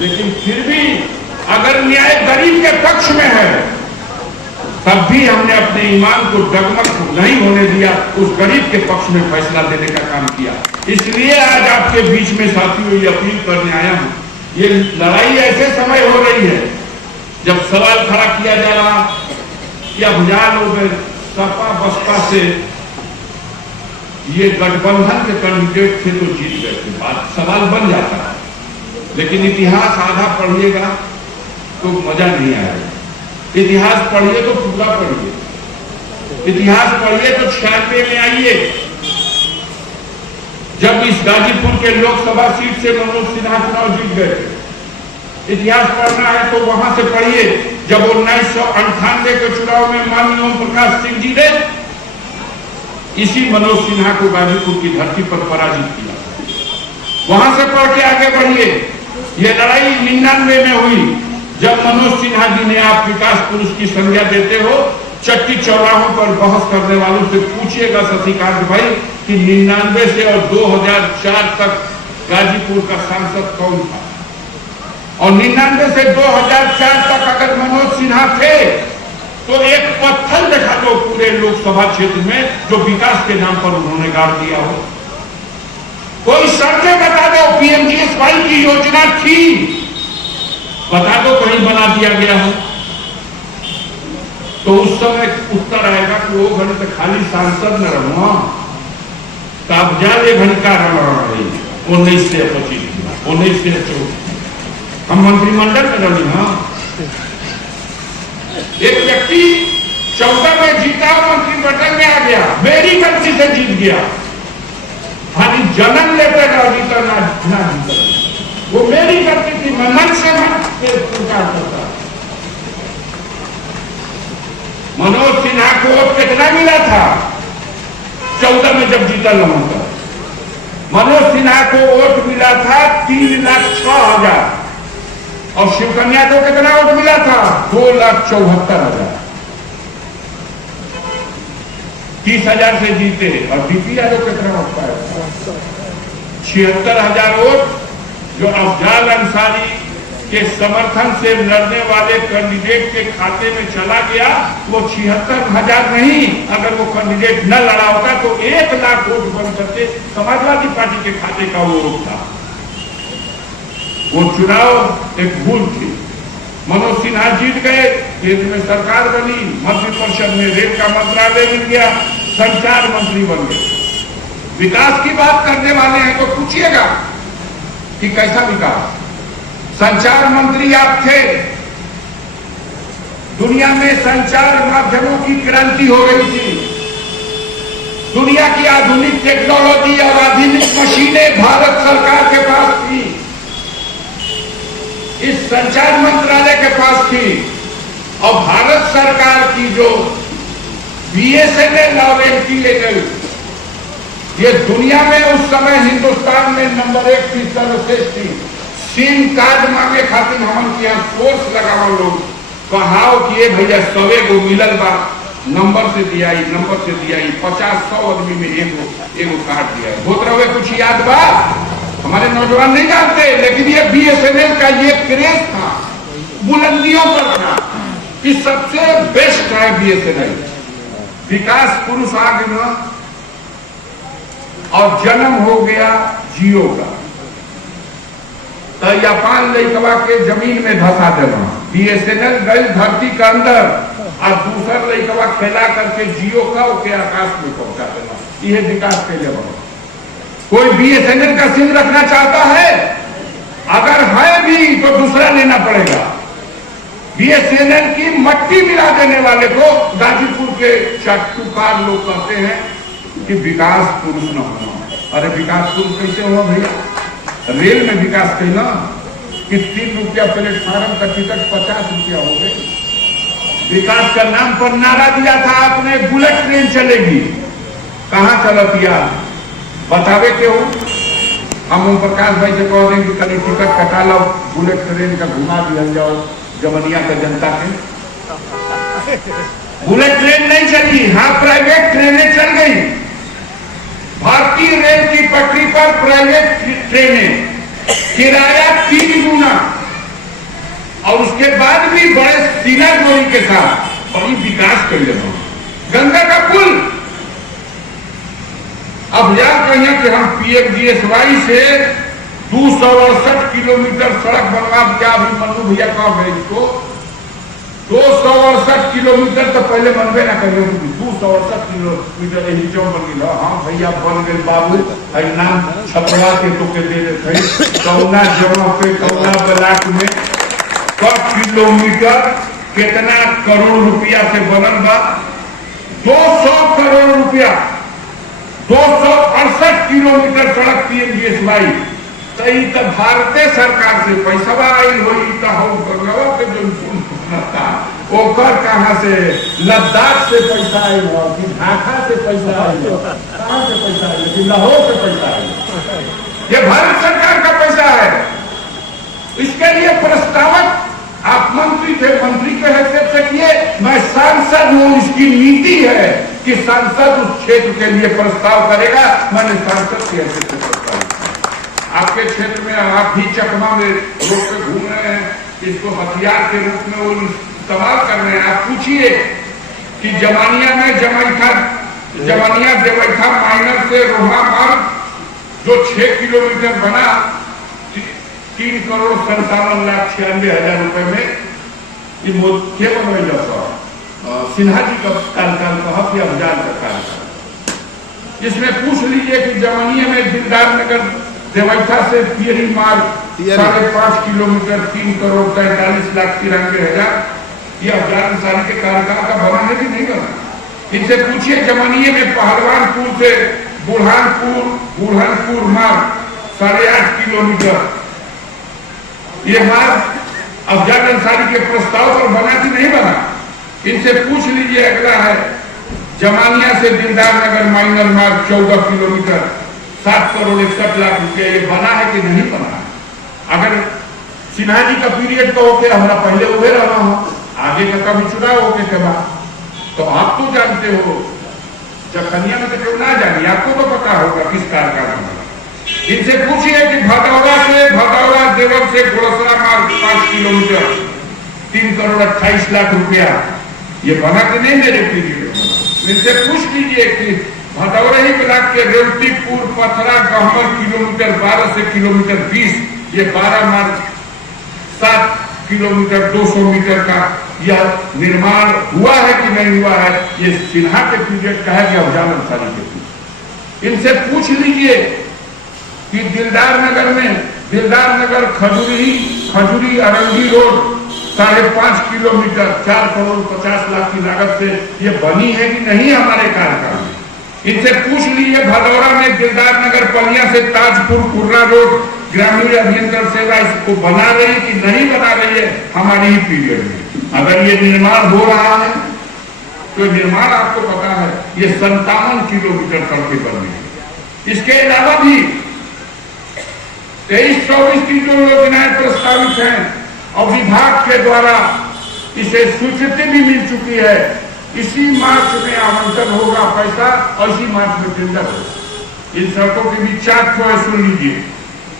लेकिन फिर भी अगर न्याय गरीब के पक्ष में है, तब भी हमने अपने ईमान को डगमग नहीं होने दिया, उस गरीब के पक्ष में फैसला देने का काम किया। इसलिए आज आपके बीच में साथियों ये अपील करने आया हूं। ये लड़ाई ऐसे समय हो रही है जब सवाल खड़ा किया जा रहा कि अभियान हो गए सपा बसपा से ये गठबंधन के कैंडिडेट थे तो जीत गए थे, बात सवाल बन जाता है। लेकिन इतिहास आधा पढ़िएगा तो मजा नहीं आएगा। इतिहास पढ़िए तो पूरा पढ़िए, इतिहास पढ़िए तो 96 में आइए जब इस गाजीपुर के लोकसभा सीट से मनोज सिन्हा चुनाव जीत गए थे। इतिहास पढ़ना है तो वहां से पढ़िए जब 1998 के चुनाव में माननीय ओम प्रकाश सिंह जी ने इसी मनोज सिन्हा को गाजीपुर की धरती पर पराजित किया। वहां से पढ़ के आगे बढ़िए। ये लड़ाई 99 में हुई जब मनोज सिन्हा जी ने आप विकास पुरुष की संज्ञा देते हो। चट्टी चौराहों पर बहस करने वालों से पूछिएगा शशिकांत भाई कि 99 से और 2004 तक गाजीपुर का सांसद कौन था, और 99 से 2004 तक अगर मनोज सिन्हा थे तो एक पत्थर दिखा दो पूरे लोकसभा क्षेत्र में जो विकास के नाम पर उन्होंने गाड़ दिया हो। कोई सड़कें बता दो, पीएमजीएसवाई की योजना थी, बता दो कहीं बना दिया गया हो। तो उस समय उत्तर आएगा कि वो घड़ी से खाली सांसद न रहो, तब ज्यादा घड़ी का रही 19 से 25 19 से 24 हम मंत्रिमंडल में रही। हाँ, एक व्यक्ति 14 में जीता मंत्रिमंडल में आ गया, मेरी गलती से जीत गया। खाली जन्म लेते ना जीता ना जीता, वो मेरी गलती थी, मैं मन से मन स्वीकार करता। मनोज सिन्हा को वोट कितना मिला था 14 में जब जीता लमका? मनोज सिन्हा को वोट मिला था 3,06,000 और शिवकन्या को कितना वोट मिला था 2,74,000। 30,000 से जीते। और डीपी यादव कितना वोट पाया? 76,000 वोट जो अफजाल अंसारी के समर्थन से लड़ने वाले कैंडिडेट के खाते में चला गया। वो 76,000 नहीं, अगर वो कैंडिडेट न लड़ा होता तो 1 लाख वोट बन करके समाजवादी पार्टी के खाते का वो वोट था। वो चुनाव एक भूल थी। मनोज सिन्हा जीत गए, केंद्र में सरकार बनी, मंत्रिपरिषद में रेल का मंत्रालय मिल गया, संचार मंत्री बन गए। विकास की बात करने वाले हैं तो पूछिएगा कि कैसा विकास? संचार मंत्री आप थे, दुनिया में संचार माध्यमों की क्रांति हो गई थी। दुनिया की आधुनिक टेक्नोलॉजी और आधुनिक मशीनें भारत सरकार के पास थी, इस संचार मंत्रालय के पास थी। और भारत सरकार की जो बीएसएनएल और एमटीएनएल, ये दुनिया में उस समय हिंदुस्तान में नंबर 1 थी, सर्वश्रेष्ठ थी। सिम कार्ड मांगे खातिर हमन के यहाँ फोर्स लगाओ लोग कहाओ कि ये भैया 100 को मिलल बा, नंबर से दिया 50-100 आदमी में एगो कार्ड दिया। होत रहे कुछ याद बा? हमारे नौजवान नहीं जानते, लेकिन ये बीएसएनएल का ये क्रेज था, बुलंदियों पर था कि सबसे बेस्ट है बीएसएनएल। विकास पुरुष आ गया और जन्म हो गया जियो का। तो जापान लड़कवा के जमीन में धसा देना, बीएसएनएल गई धरती के अंदर और दूसरा लड़कवा खेला करके जियो का ओके आकाश में पहुंचा देना। यह विकास के लिए बना। कोई बीएसएनएल का सिम रखना चाहता है? अगर है भी तो दूसरा लेना पड़ेगा। बीएसएनएल की मट्टी मिला देने वाले को गाजीपुर के चट्टूकार लोग कहते हैं कि विकास पुरुष न होना। अरे विकास पुरुष कैसे हुआ भैया? रेल में विकास कहना कि 3 रुपया प्लेटफार्म का टिकट 50 रुपया हो गए। विकास का नाम पर नारा दिया था आपने, बुलेट ट्रेन चलेगी। कहां चलतिया बतावे के हो? हम ओम प्रकाश भाई से कह दें कि कल टिकट कटा लो, बुलेट ट्रेन का घुमा दिया जाओ जमनिया का जनता के। बुलेट ट्रेन नहीं चली, हाँ प्राइवेट ट्रेनें चल गई। भारतीय रेल की पटरी पर प्राइवेट ट्रेनें, किराया 3 गुना। और उसके बाद भी बड़े सीना गोली के साथ बड़ी विकास कर लेना। गंगा का पुल अब याद कहिए कि हम पीएमजीएसवाई से 268 किलोमीटर सड़क बनवा क्या अभी मनु भैया कह गए इसको 268 किलोमीटर तो पहले बनबे ना करिए 268 किलोमीटर यही जो बन गया। हाँ भैया बन गए बाबू नाम छपवा के तो के दे देते कौना जगह पे कौना ब्लॉक में 100 किलोमीटर कितना करोड़ रुपया से बनल बा 200 करोड़ रुपया 268 किलोमीटर सड़क पीएमजीएसवाई तो भारतीय सरकार से पैसा आई हो के जो ओकर कहाँ से लद्दाख से पैसा आई हो कि ढाका से पैसा आई हो कहाँ से पैसा आई कि लाहौर से पैसा आई ये भारत सरकार का पैसा है। इसके लिए प्रस्तावक आप मंत्री थे मंत्री के हैसियत से किए मैं सांसद हूं इसकी नीति है कि सांसद उस क्षेत्र के लिए प्रस्ताव करेगा। मैंने सांसद की हैसियत से प्रस्ताव आपके क्षेत्र में आप भी चकमा में रोड पे घूम रहे हैं इसको हथियार के रूप में वो इस्तेमाल कर रहे हैं। आप पूछिए कि जमानिया में जमानिया देवैठा माइनर से रोहा मार्ग जो 6 किलोमीटर बना 3 करोड़ 57,96,000 रुपए में ये बनवेगा सिन्हा जी का कार्यकाल कहा कि अफजाल का कार्यकाल। इसमें पूछ लीजिए कि जमानिया में दिलदार नगर देवैठा से पियरी मार्ग 5.5 किलोमीटर 3 करोड़ 43,93,000 ये अफजाल अंसारी के कार्यकाल का बना है कि नहीं बना। इनसे पूछिए जमानिया में पहलवानपुर से बुरहानपुर मार्ग 8.5 किलोमीटर ये मार्ग अफजाल अंसारी के प्रस्ताव पर बना कि नहीं बना। इनसे पूछ लीजिए। अगला है जमानिया से दिलदार नगर माइनर मार्ग 14 किलोमीटर 7 करोड़ 61 लाख रुपया ये बना है कि नहीं बना है। अगर सिन्हा जी का पीरियड तो होके हमारा पहले उभे रहा हो आगे का कभी चुनाव होके के बाद तो आप तो जानते हो जखनिया में तो क्यों ना जानिए आपको तो पता होगा किस कार्यकाल में। इनसे पूछिए कि भदौरा देवल से घोड़सरा मार्ग 5 किलोमीटर 3 करोड़ 28 लाख रुपया ये बना कि नहीं मेरे पीरियड में। इनसे पूछ लीजिए कि भदौरा ही ब्लॉक के रेवतीपुर पथरा गहमर किलोमीटर 12 से किलोमीटर 20 ये 12 मार्ग 7 किलोमीटर 200 मीटर का यह निर्माण हुआ है कि नहीं हुआ है ये सिन्हा के पीरियड का है कि अफजाल अंसारी के पीरियड। इनसे पूछ लीजिए कि दिलदार नगर खजूरी अरंडी रोड 5.5 किलोमीटर 4 करोड़ 50 लाख की लागत से ये बनी है कि नहीं हमारे कार्यकाल में। इनसे पूछ लीजिए भदौरा में दिलदार नगर पलिया से ताजपुर कुर्रा रोड ग्रामीण अभियंत्रण सेवा इसको बना रही कि नहीं बना रही है हमारी ही पीरियड में। अगर ये निर्माण हो रहा है तो निर्माण आपको पता है ये 57 किलोमीटर सड़कें बन रही है। इसके अलावा भी 23-24 की जो योजनाएं प्रस्तावित हैं और विभाग के द्वारा इसे स्वीकृति भी मिल चुकी है। इसी मार्च में आवंटन होगा पैसा और इसी मार्च में टेंडर होगा। इन सड़कों के बीच 4 को सुन लीजिए।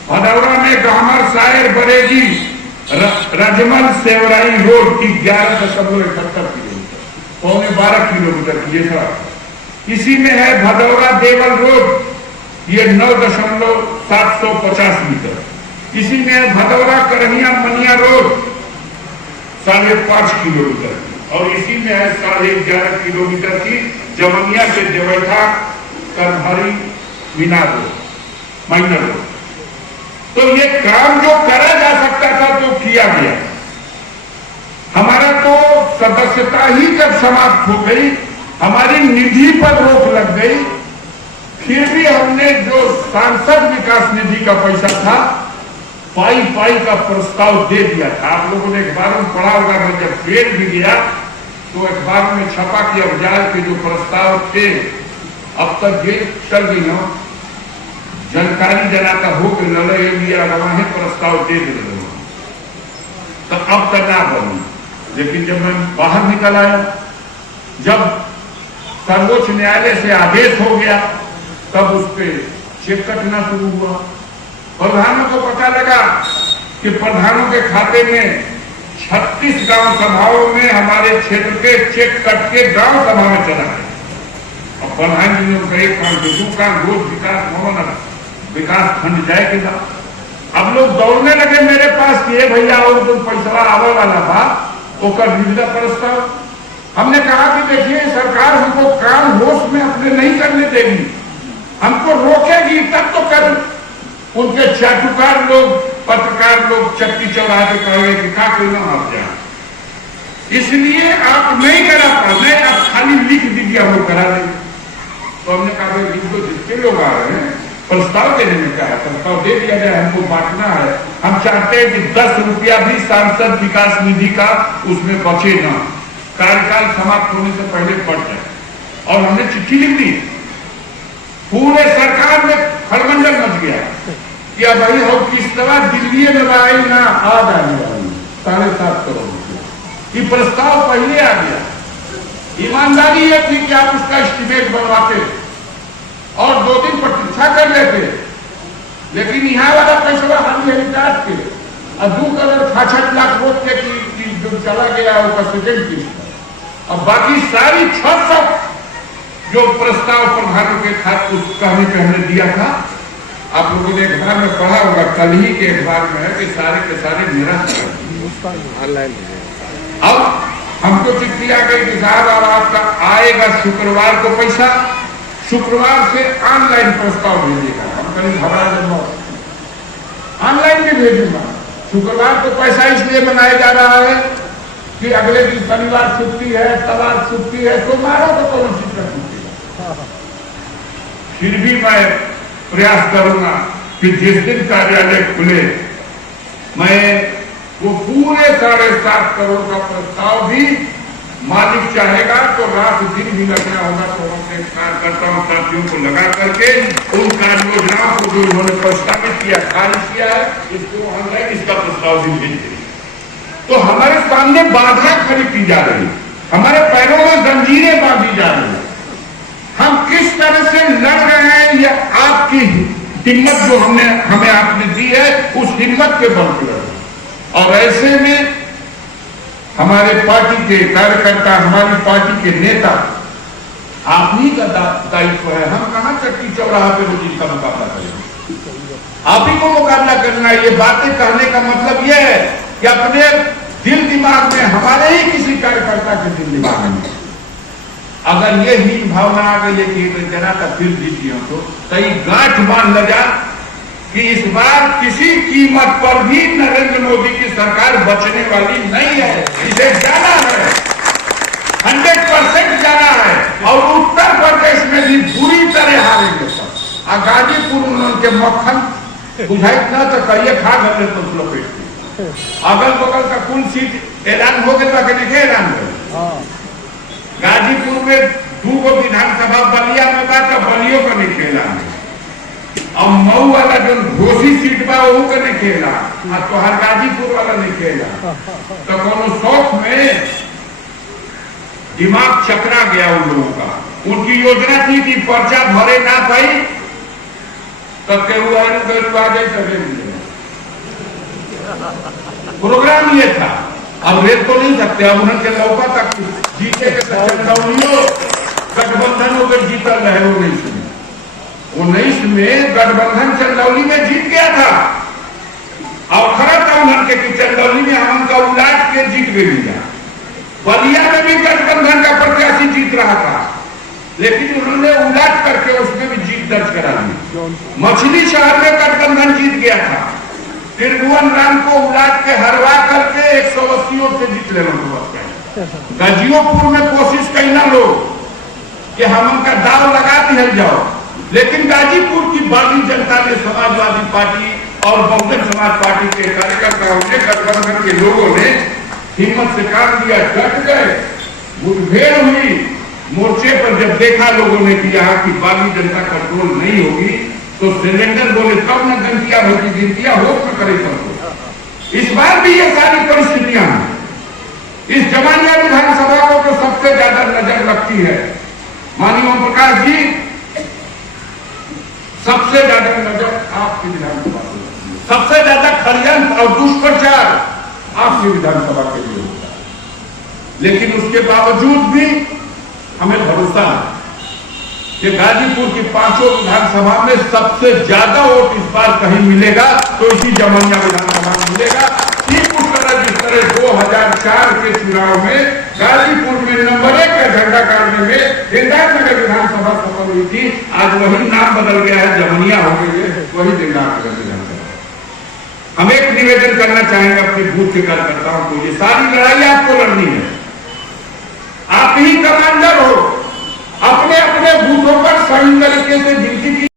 भदौरा में गहमर सायर बरेजी रजमल सेवराई रोड की 11.71 किलोमीटर 12 किलोमीटर की ये सड़क। इसी में है भदौरा देवल रोड ये 9.750 मीटर। इसी में भदौरा करहिया मनिया रोड 5.5 किलोमीटर और इसी में है 11.5 किलोमीटर की जमनिया से देवैठा करभरी मीना रोड माइनर रोड। तो ये काम जो करा जा सकता था तो किया गया। हमारा तो सदस्यता ही जब समाप्त हो गई हमारी निधि पर रोक लग गई फिर भी हमने जो सांसद विकास निधि का पैसा था पाई का प्रस्ताव दे दिया था। आप लोगों ने अखबार में पढ़ा होगा। मैं जब पेड़ भी गया तो अखबार में छपा कि अफजाल के जो प्रस्ताव थे अब तक ये चल गई हो जानकारी जनाता हो कि लड़े लिया है प्रस्ताव दे दे तो अब तक ना बनी। लेकिन जब मैं बाहर निकल आया जब सर्वोच्च न्यायालय से आदेश हो गया तब उस पर चेक कटना शुरू हुआ। प्रधानों को पता लगा कि प्रधानों के खाते में 36 ग्राम सभाओं में हमारे क्षेत्र के चेक कट के ग्राम सभा में चला है। और प्रधान जी ने कहे काम का रोज विकास भवन विकास खंड जाए के बाद अब लोग दौड़ने लगे मेरे पास कि भैया और जो पैसा आवे वाला था ओकर निविदा प्रस्ताव। हमने कहा कि देखिए सरकार हमको काम होश में अपने नहीं करने देगी, हमको रोकेगी तब तो कर। उनके चाटुकार लोग पत्रकार लोग चक्की चौराहे पे कहेंगे कि क्या कोई ना आप जाए, इसलिए आप नहीं करा पाए, आप खाली लिख दीजिए हम लोग करा देंगे। तो हमने कहा तो जितने लोग आ रहे हैं प्रस्ताव देने में क्या है, प्रस्ताव दे दिया जाए, हमको बांटना है। हम चाहते हैं कि 10 रुपया भी सांसद विकास निधि का उसमें बचे ना, कार्यकाल समाप्त होने से पहले बढ़ जाए। और हमने चिट्ठी लिख दी, पूरे सरकार में खलबंदल मच गया कि अब भाई हम किस तरह दिल्ली में लाई ना आ जाने वाली 7.5 करोड़ रुपया, ये प्रस्ताव पहले आ गया। ईमानदारी यह थी कि आप उसका एस्टीमेट बनवाते और 2 दिन प्रतीक्षा कर लेते, लेकिन यहाँ वाला पैसा हम हेलीकाट के और 2 करोड़ 66 लाख वोट के जो चला गया उसका सेकेंड किस्त। अब बाकी सारी 600 जो प्रस्ताव प्रधानों के खाते उस कहने पे हमने दिया था, आप लोगों ने अखबार में पढ़ा होगा, कल ही के अखबार में है कि सारे के सारे निरस्त। अब हमको चिट्ठी आ गई कि साहब अब आपका आएगा शुक्रवार को पैसा, शुक्रवार से ऑनलाइन प्रस्ताव भेजेगा। हम कहीं घबरा जाऊंगा, ऑनलाइन भी भेजूंगा। शुक्रवार को पैसा इसलिए बनाया जा रहा है कि अगले दिन शनिवार छुट्टी है, तवार छुट्टी है, तो मारो तो कौन सी छुट्टी है। फिर भी मैं प्रयास करूंगा कि जिस दिन कार्यालय खुले मैं वो पूरे 7.5 करोड़ का प्रस्ताव भी मालिक चाहेगा तो रात दिन भी लगना होगा, तो हमने कार्यकर्ताओं साथियों को लगा करके उन कार्य योजनाओं को जो उन्होंने प्रस्तावित किया खारिज किया है, इसको ऑनलाइन इसका प्रस्ताव भी भेज देंगे। तो हमारे सामने बाधा खड़ी की जा रही, हमारे पैरों में जंजीरें बांधी जा रही है। हम किस तरह से लड़ रहे हैं, यह आपकी हिम्मत जो हमें आपने दी है, उस हिम्मत के बल पर। और ऐसे में हमारे पार्टी के कार्यकर्ता, हमारी पार्टी के नेता, आप ही का दायित्व है। हम कहां चक्की चौराहा पे रोज इसका मुकाबला करेंगे, आप ही को मुकाबला करना है। ये बातें कहने का मतलब यह है कि अपने दिल दिमाग में, हमारे ही किसी कार्यकर्ता के दिल दिमाग में अगर ये हीन भावना आ गई है कि जरा का फिर जीती हो, तो कई गांठ बांध ल जा कि इस बार किसी कीमत पर भी नरेंद्र मोदी की सरकार बचने वाली नहीं है। इसे जाना है, 100% जाना है। और उत्तर प्रदेश में भी बुरी तरह हारेंगे सब। और गाजीपुर उनके मक्खन बुझाई न तो कहिए खा गए तो लपेट, अगल बगल का कुल सीट ऐलान हो गया कि नहीं ऐलान हो। गाजीपुर में 2 विधानसभा बलिया में बात, बलियों का नहीं खेला है। और मऊ वाला जो घोसी सीट बा वो का नहीं खेला, तो हर गाजीपुर वाला नहीं खेला। तो कोनो शौक में दिमाग चकरा गया उन लोगों का। उनकी योजना थी कि पर्चा भरे ना पाई तो केहू आ जाए प्रोग्राम ये था। अब रेत तो नहीं सकते, अब उन्होंने लौका तक जीते के चंदौलियों गठबंधन होकर जीता रहे। वो 19 में गठबंधन चंदौली में जीत गया था और खरा था उन्होंने कि चंदौली में हम का उलाट के जीत गई। बलिया में भी गठबंधन का प्रत्याशी जीत रहा था, लेकिन उन्होंने उलाट करके उसमें भी जीत दर्ज करा दी। मछली शहर में गठबंधन जीत गया था, त्रिभुवन राम को उलाट के हरवा करके 180 से जीत लेना। गाजियोपुर में कोशिश कई ना लोग कि हम उनका दाव लगा दिया जाओ, लेकिन गाजीपुर की भारतीय जनता ने, समाजवादी पार्टी और बहुजन समाज पार्टी के कार्यकर्ताओं ने, गठबंधन के लोगों ने हिम्मत से काम दिया, डट गए। मुठभेड़ हुई मोर्चे पर। जब देखा लोगों ने कि यहाँ की बागी जनता कंट्रोल नहीं होगी तो सिलेंडर बोले तब न गंतिया होगी, गिनतियां होश में करे सबको। इस बार भी ये सारी परिस्थितियां हैं। इस जमानिया विधानसभा को तो सबसे ज्यादा नजर लगती है माननीय ओम प्रकाश जी, सबसे ज्यादा नजर आपकी विधानसभा, सबसे ज्यादा षड्यंत्र और दुष्प्रचार आपकी विधानसभा के लिए होता है। लेकिन उसके बावजूद भी हमें भरोसा है कि गाजीपुर की 5 विधानसभा में सबसे ज्यादा वोट इस बार कहीं मिलेगा तो इसी जमनिया विधानसभा में मिलेगा। ठीक उस तरह जिस तरह 2004 के चुनाव में गाजीपुर में नंबर 1 का झंडा गाड़ने में दिलदारनगर विधानसभा सफल हुई थी, आज वही नाम बदल गया है, जमनिया हो गई है, वही दिलदारनगर विधानसभा। हम एक निवेदन करना चाहेंगे अपने बूथ के कार्यकर्ताओं को, ये सारी लड़ाई आपको लड़नी है, आप ही कमांडर हो, अपने अपने बूथों पर सही तरीके से ड्यूटी की